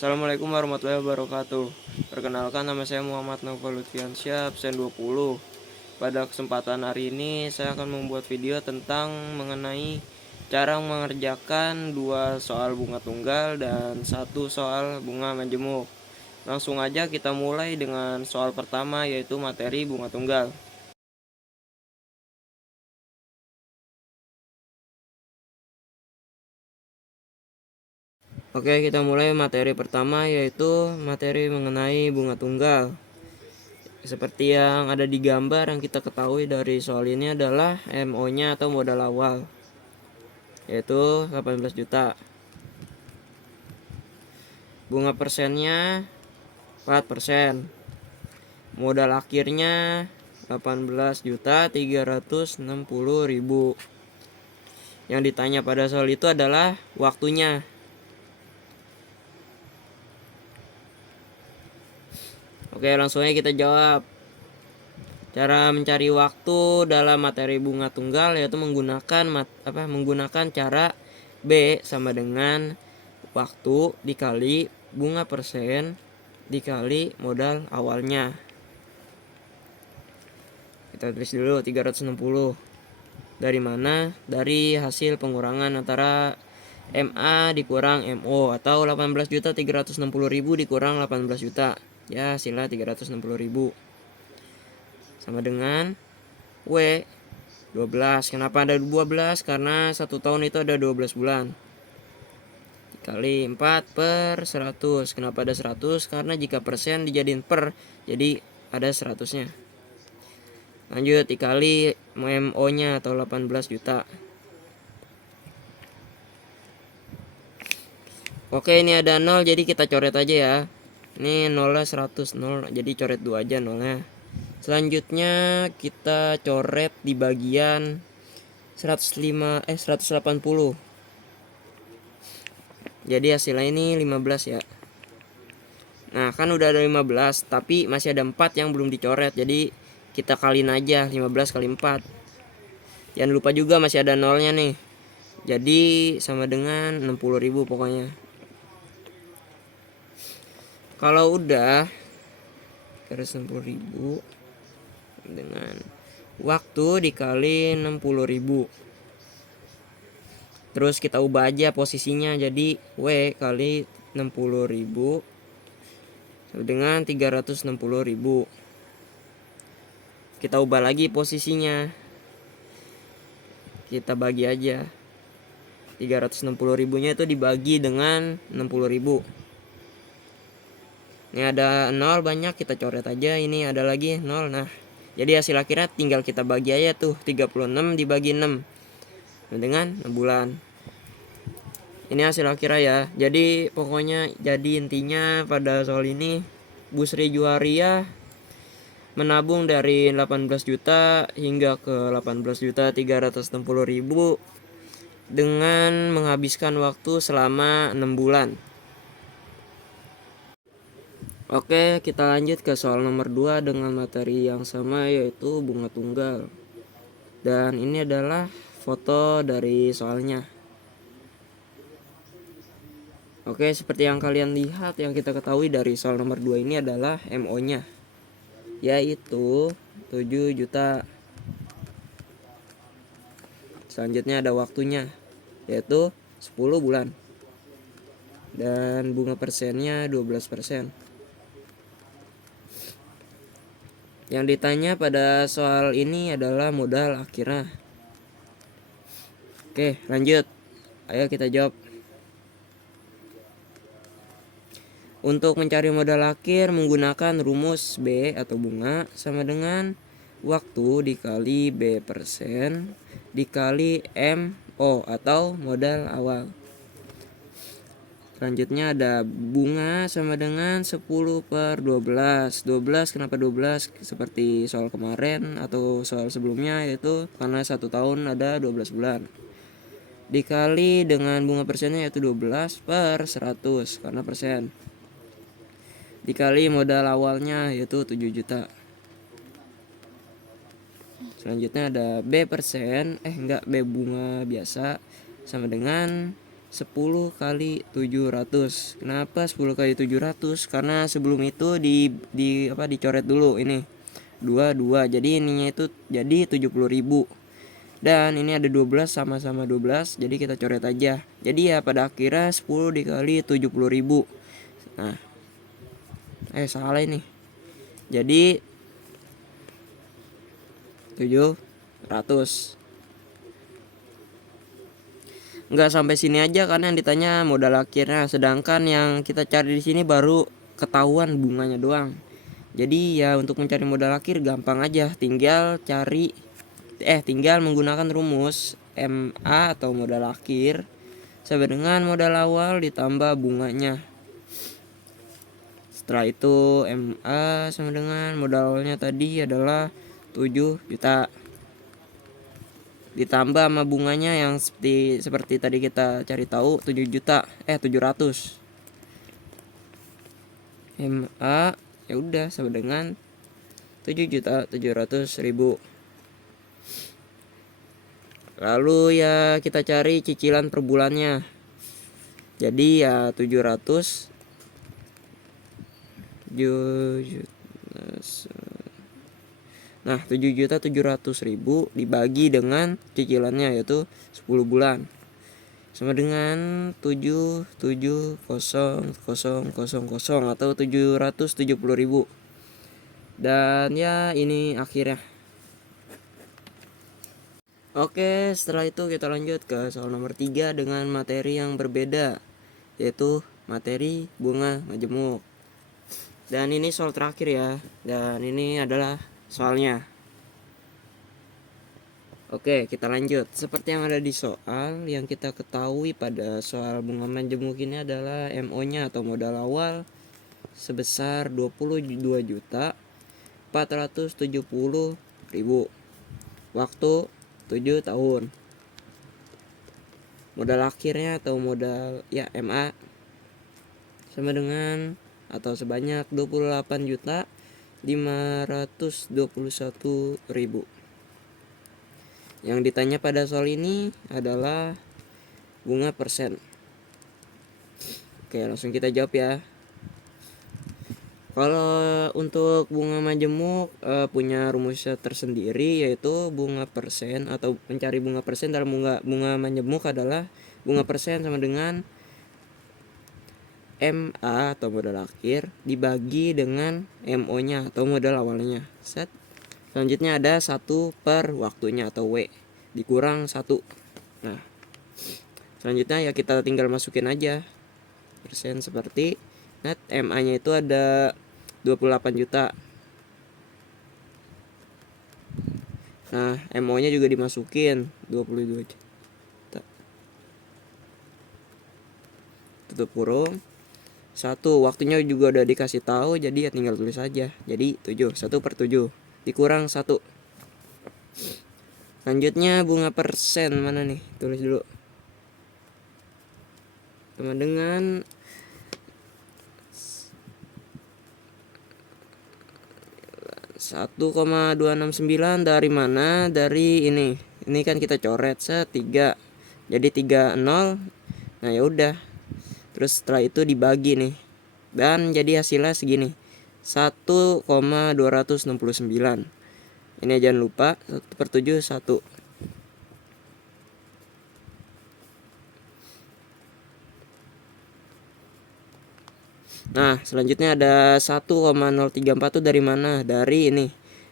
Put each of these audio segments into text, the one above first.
Assalamualaikum warahmatullahi wabarakatuh. Perkenalkan, nama saya Muhammad Naufal Lutfiansyah, absen 20. Pada kesempatan hari ini saya akan membuat video tentang mengenai cara mengerjakan 2 soal bunga tunggal dan 1 soal bunga majemuk. Langsung aja kita mulai dengan soal pertama, yaitu materi bunga tunggal. Oke, kita mulai materi pertama, yaitu materi mengenai bunga tunggal. Seperti yang ada di gambar, yang kita ketahui dari soal ini adalah MO-nya atau modal awal, yaitu 18 juta. Bunga persennya 4%. Modal akhirnya 18.360.000. Yang ditanya pada soal itu adalah waktunya. Oke, langsung aja kita jawab. Cara mencari waktu dalam materi bunga tunggal yaitu menggunakan cara B sama dengan waktu dikali bunga persen dikali modal awalnya. Kita tulis dulu 360. Dari mana? Dari hasil pengurangan antara MA dikurang MO, atau 18.360.000 dikurang 18 juta. Ya, hasilnya 360.000. Sama dengan W 12. Kenapa ada 12? Karena 1 tahun itu ada 12 bulan. Dikali 4 per 100. Kenapa ada 100? Karena jika persen dijadiin per, jadi ada 100-nya. Lanjut, dikali MO-nya atau 18 juta. Oke, ini ada 0, jadi kita coret aja ya. Ini 0-nya 100, 0, jadi coret 2 aja 0-nya. Selanjutnya kita coret di bagian 180. Jadi hasilnya ini 15 ya. Nah, kan udah ada 15, tapi masih ada 4 yang belum dicoret. Jadi kita kaliin aja 15 kali 4. Jangan lupa juga masih ada 0-nya nih. Jadi sama dengan 60.000 pokoknya. Kalau udah garis 60.000 dengan waktu dikali 60.000. Terus kita ubah aja posisinya jadi W kali 60.000 sama dengan 360.000. Kita ubah lagi posisinya. Kita bagi aja. 360.000-nya itu dibagi dengan 60.000. Ini ada 0 banyak, kita coret aja. Ini ada lagi 0. Nah, jadi hasil akhirnya tinggal kita bagi aja tuh. 36 dibagi 6 dengan 6 bulan. Ini hasil akhirnya ya. Jadi pokoknya, jadi intinya pada soal ini Bu Sri Juwaria menabung dari 18 juta hingga ke 18.360.000 dengan menghabiskan waktu selama 6 bulan. Oke, kita lanjut ke soal nomor 2 dengan materi yang sama, yaitu bunga tunggal. Dan ini adalah foto dari soalnya. Oke, seperti yang kalian lihat, yang kita ketahui dari soal nomor 2 ini adalah MO-nya, yaitu 7 juta. Selanjutnya ada waktunya, yaitu 10 bulan. Dan bunga persennya 12%. Yang ditanya pada soal ini adalah modal akhirnya. Oke, lanjut. Ayo kita jawab. Untuk mencari modal akhir menggunakan rumus B atau bunga sama dengan waktu dikali B persen dikali MO atau modal awal. Selanjutnya ada bunga sama dengan 10 per 12. 12 kenapa 12? Seperti soal kemarin atau soal sebelumnya, yaitu karena 1 tahun ada 12 bulan. Dikali dengan bunga persennya yaitu 12 per 100 karena persen. Dikali modal awalnya yaitu 7 juta. Selanjutnya ada B persen, B bunga biasa sama dengan 10 kali 700. Kenapa 10 kali 700? Karena sebelum itu dicoret dulu ini 22. Jadi ininya itu jadi 70.000. Dan ini ada 12 sama-sama 12, jadi kita coret aja. Jadi ya pada akhirnya 10 dikali 70.000. Nah, salah ini. Jadi 700. Nggak sampai sini aja karena yang ditanya modal akhirnya, sedangkan yang kita cari di sini baru ketahuan bunganya doang. Jadi ya untuk mencari modal akhir gampang aja, tinggal menggunakan rumus MA atau modal akhir sama dengan modal awal ditambah bunganya. Setelah itu MA sama dengan modal awalnya tadi adalah 7 juta ditambah sama bunganya yang seperti tadi kita cari tahu 700. MA ya udah sama dengan 7.700.000. Lalu ya kita cari cicilan per bulannya. Jadi ya 700 Nah, 7.700.000 dibagi dengan cicilannya yaitu 10 bulan. Sama dengan 770000 atau 770.000. Dan ya ini akhirnya. Oke, setelah itu kita lanjut ke soal nomor 3 dengan materi yang berbeda, yaitu materi bunga majemuk. Dan ini soal terakhir ya. Dan ini adalah soalnya. Oke, kita lanjut. Seperti yang ada di soal, yang kita ketahui pada soal bunga majemuk ini adalah MO-nya atau modal awal sebesar 22.470.000. Waktu 7 tahun. Modal akhirnya atau modal ya MA sama dengan atau sebanyak 28.521.000. Yang ditanya pada soal ini adalah bunga persen. Oke, langsung kita jawab ya. Kalau untuk bunga majemuk punya rumusnya tersendiri, yaitu bunga persen atau mencari bunga persen dalam bunga majemuk adalah bunga persen sama dengan MA atau modal akhir dibagi dengan MO-nya atau modal awalnya. Set. Selanjutnya ada 1 per waktunya atau W dikurang 1. Nah, selanjutnya ya kita tinggal masukin aja persen seperti net MA-nya itu ada 28 juta. Nah, MO-nya juga dimasukin 22 juta. Tutup kurung. 1 waktunya juga udah dikasih tahu, jadi ya tinggal tulis aja. Jadi 1 per 7 dikurang 1. Lanjutnya bunga persen mana nih? Tulis dulu. Sama dengan 1,269 dari mana? Dari ini. Ini kan kita coret 3. Jadi 30. Nah, ya udah. Terus setelah itu dibagi nih. Dan jadi hasilnya segini. 1,269. Ini jangan lupa 1 per 7 1. Nah, selanjutnya ada 1,034 tuh dari mana? Dari ini.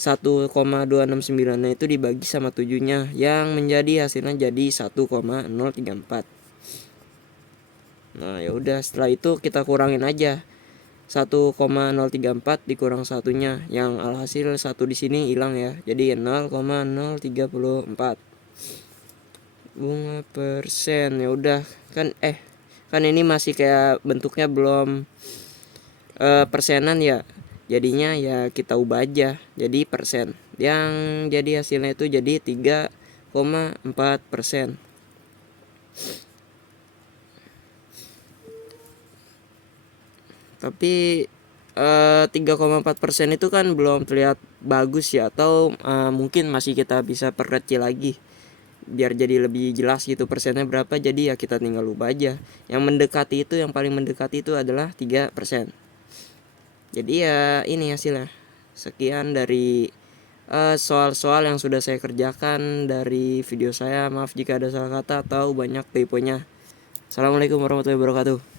1,269 itu dibagi sama 7-nya yang menjadi hasilnya jadi 1,034. Nah, ya udah setelah itu kita kurangin aja. 1,034 dikurang 1-nya yang alhasil 1 di sini hilang ya. Jadi 0,034. Bunga persen ya udah kan ini masih kayak bentuknya belum persenan ya. Jadinya ya kita ubah aja jadi persen. Yang jadi hasilnya itu jadi 3,4%. Tapi 3,4% itu kan belum terlihat bagus ya, atau mungkin masih kita bisa perkecil lagi. biar jadi lebih jelas gitu persennya berapa, jadi ya kita tinggal ubah aja. Yang mendekati itu, yang paling mendekati itu adalah 3%. Jadi ya ini hasilnya. Sekian dari soal-soal yang sudah saya kerjakan dari video saya. Maaf jika ada salah kata atau banyak typonya. Assalamualaikum warahmatullahi wabarakatuh.